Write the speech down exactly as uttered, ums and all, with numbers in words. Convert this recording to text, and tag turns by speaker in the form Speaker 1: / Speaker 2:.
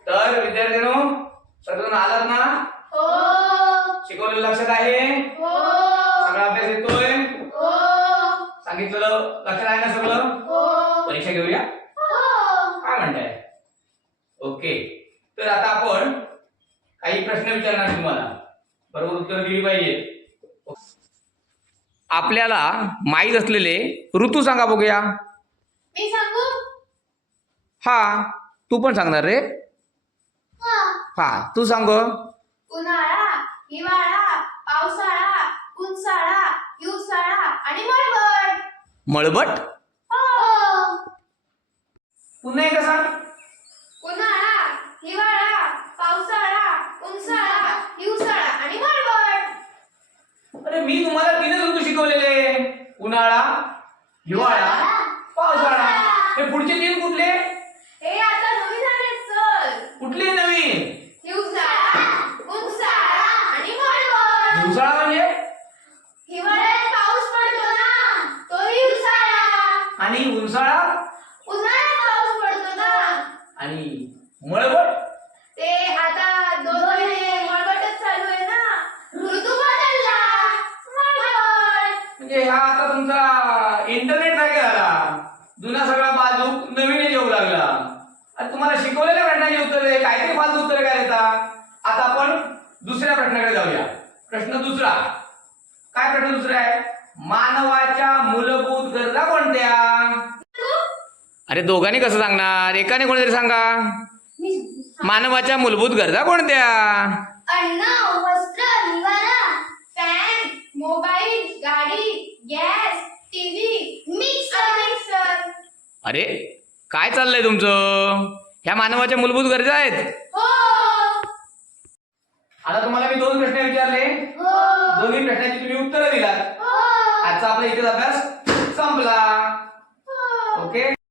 Speaker 1: तर विद्यार्थ्यांनो सर्वजण आलात ना?
Speaker 2: हो.
Speaker 1: शिकवलेलं लक्षात आहे?
Speaker 2: हो.
Speaker 1: सगळा अभ्यास येतोय?
Speaker 2: हो.
Speaker 1: सांगितलेलं लक्षात आहे ना सगळं?
Speaker 2: हो.
Speaker 1: परीक्षा घेऊया?
Speaker 2: हो.
Speaker 1: काय म्हणताय? ओके. तर आता आपण काही प्रश्न विचारणार तुम्हाला, बरोबर उत्तर दिली पाहिजे. आपल्याला माहीत असलेले ऋतू सांगा बघूया.
Speaker 2: मी सांगू?
Speaker 1: हा, तू पण सांगणार रे?
Speaker 2: हा.
Speaker 1: हा, तू सांग.
Speaker 2: उन्हाळा, हिवाळा, पावसाळा, उन्हाळा, हिवसाळा आणि मळवट.
Speaker 1: मळबट?
Speaker 2: हो.
Speaker 1: पुन्हा एकदा सांग.
Speaker 2: उन्हाळा, हिवाळा, पावसाळा, उन्हाळा, हिवसाळा आणि मळवट.
Speaker 1: अरे मी तुम्हाला तीनच ऋतू शिकवलेले. उन्हाळा, हिवाळा, पावसाळा. हे पुढचे तीन कुठले?
Speaker 2: हे आता नवीन आले सर.
Speaker 1: कुठले नवीन?
Speaker 2: हिवसाळा, उन्हाळा आणि मळवट.
Speaker 1: हिवसाळा म्हणजे?
Speaker 2: हिवाळ्यात पाऊस पडतो ना, तो हिवसाळा.
Speaker 1: आणि उन्हाळा?
Speaker 2: उन्हाळ्यात पाऊस पडतो ना.
Speaker 1: आणि मळबट?
Speaker 2: ते आता दोन महिने मळवटच चालू आहे ना, ऋतू बदलला, मळवट.
Speaker 1: म्हणजे हा आता तुमचा इंटरनेट सारखा झाला. जुना सगळा बाजू नवीन येऊ लागला. आणि तुम्हाला शिकवलेल्या प्रश्नाची उत्तरे काहीतरी फालतू उत्तरे काय देतात. आता आपण दुसऱ्या प्रश्नाकडे जाऊया. प्रश्न दुसरा. काय प्रश्न दुसरा आहे? मानवाच्या मूलभूत गरजा कोणत्या? अरे दोघांनी कसं सांगणार? एकाने कोणीतरी सांगा. मानवाच्या मूलभूत गरजा कोणत्या?
Speaker 2: अन्न, वस्त्र, निवारा, फॅन, मोबाईल, गाडी, गॅस, टीव्ही, मिक्सर.
Speaker 1: अरे काय चाललंय तुमचं? ह्या मानवाच्या मूलभूत गरजा आहेत.
Speaker 2: हो.
Speaker 1: आता तुम्हाला मी दोन प्रश्न विचारले.
Speaker 2: हो.
Speaker 1: दोन्ही प्रश्नांची तुम्ही उत्तरं दिलात.
Speaker 2: हो.
Speaker 1: आजचा आपला इतिहास अभ्यास संपला.
Speaker 2: हो.
Speaker 1: ओके.